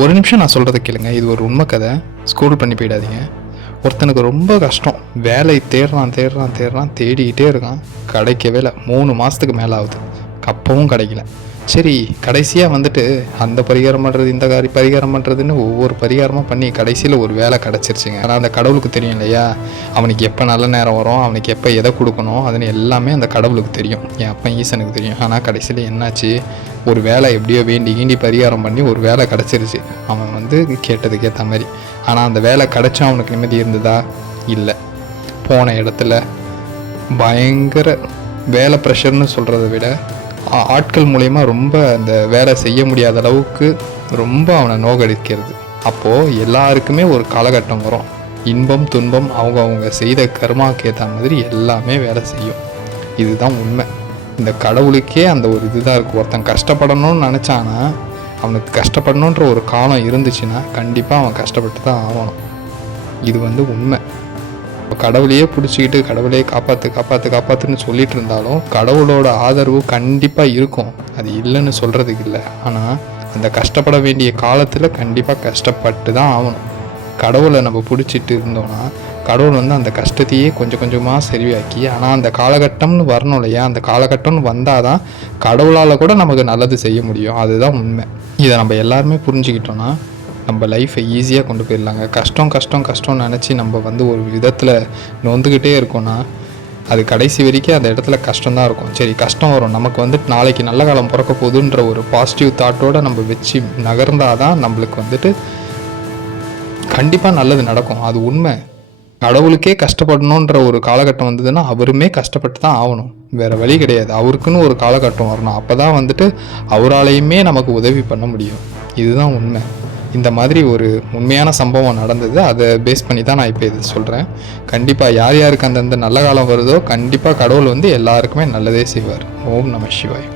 ஒரு நிமிஷம் நான் சொல்கிறத கேளுங்க. இது ஒரு உண்மை கதை. ஸ்க்ரோல் பண்ணி போயிடாதீங்க. ஒருத்தனுக்கு ரொம்ப கஷ்டம். வேலை தேடுறான் தேடிக்கிட்டே இருக்கான். கிடைக்கவே இல்லை. 3 மாதத்துக்கு மேலே ஆகுது. அப்பவும் கிடைக்கல. சரி, கடைசியாக வந்துட்டு அந்த பரிகாரம் பண்ணுறது, இந்த பரிகாரம் பண்ணுறதுன்னு ஒவ்வொரு பரிகாரமாக பண்ணி கடைசியில் ஒரு வேலை கிடச்சிருச்சுங்க. ஆனால் அந்த கடவுளுக்கு தெரியும் இல்லையா, அவனுக்கு எப்போ நல்ல நேரம் வரும், அவனுக்கு எப்போ எதை கொடுக்கணும், அதுன்னு எல்லாமே அந்த கடவுளுக்கு தெரியும். என் அப்பா ஈசனுக்கு தெரியும். ஆனால் கடைசியில் என்னாச்சு, ஒரு வேலை எப்படியோ வேண்டி பரிகாரம் பண்ணி ஒரு வேலை கிடச்சிருச்சு. அவன் வந்து கேட்டதுக்கு ஏற்ற மாதிரி. ஆனால் அந்த வேலை கிடச்சா அவனுக்கு நிம்மதி இருந்ததா? இல்லை. போன இடத்துல பயங்கர வேலை ப்ரெஷர்னு சொல்கிறத விட ஆட்கள் மூலயமா ரொம்ப அந்த வேலை செய்ய முடியாத அளவுக்கு ரொம்ப அவனை நோகடிக்கிறது. அப்போது எல்லாருக்குமே ஒரு காலகட்டம் வரும். இன்பம் துன்பம் அவங்க செய்த கர்மாவுக்கு ஏற்ற மாதிரி எல்லாமே வேலை செய்யும். இதுதான் உண்மை. இந்த கடவுளுக்கே அந்த ஒரு இதுதான் இருக்குது. ஒருத்தன் கஷ்டப்படணும்னு நினச்சானா, அவனுக்கு கஷ்டப்படணுன்ற ஒரு காலம் இருந்துச்சுன்னா கண்டிப்பாக அவன் கஷ்டப்பட்டு தான் ஆகணும். இது வந்து உண்மை. இப்போ கடவுளையே பிடிச்சிக்கிட்டு கடவுளையே காப்பாற்றுன்னு சொல்லிட்டு இருந்தாலும் கடவுளோட ஆதரவு கண்டிப்பாக இருக்கும். அது இல்லைன்னு சொல்கிறதுக்கு இல்லை. ஆனால் அந்த கஷ்டப்பட வேண்டிய காலத்தில் கண்டிப்பாக கஷ்டப்பட்டு தான் ஆகணும். கடவுளை நம்ம பிடிச்சிட்டு இருந்தோன்னா கடவுள் வந்து அந்த கஷ்டத்தையே கொஞ்சம் கொஞ்சமாக சரியாக்கி, ஆனால் அந்த காலகட்டம்னு வரணும் இல்லையா, அந்த காலகட்டம்னு வந்தால் தான் கடவுளால் கூட நமக்கு நல்லது செய்ய முடியும். அதுதான் உண்மை. இதை நம்ம எல்லாருமே புரிஞ்சுக்கிட்டோன்னா நம்ம லைஃப்பை ஈஸியாக கொண்டு போயிடலாங்க. கஷ்டம்னு நினச்சி நம்ம வந்து ஒரு விதத்தில் நொந்துக்கிட்டே இருக்கோன்னா அது கடைசி வரைக்கும் அந்த இடத்துல கஷ்டம்தான் இருக்கும். சரி, கஷ்டம் வரும், நமக்கு வந்துட்டு நாளைக்கு நல்ல காலம் பிறக்க போகுதுன்ற ஒரு பாசிட்டிவ் தாட்டோடு நம்ம வச்சு நகர்ந்தால் தான் நம்மளுக்கு வந்துட்டு கண்டிப்பாக நல்லது நடக்கும். அது உண்மை. கடவுளுக்கே கஷ்டப்படணுன்ற ஒரு காலகட்டம் வந்ததுன்னா அவருமே கஷ்டப்பட்டு தான் ஆகணும். வேறு வழி கிடையாது. அவருக்குன்னு ஒரு காலகட்டம் வரணும். அப்போ தான் வந்துட்டு அவராலையுமே நமக்கு உதவி பண்ண முடியும். இதுதான் உண்மை. இந்த மாதிரி ஒரு உண்மையான சம்பவம் நடந்தது. அதை பேஸ் பண்ணி தான் நான் இப்போ இது சொல்கிறேன். கண்டிப்பாக யார் யாருக்கு அந்தந்த நல்ல காலம் வருதோ கண்டிப்பாக கடவுள் வந்து எல்லாருக்குமே நல்லதே செய்வார். ஓம் நம சிவாய்.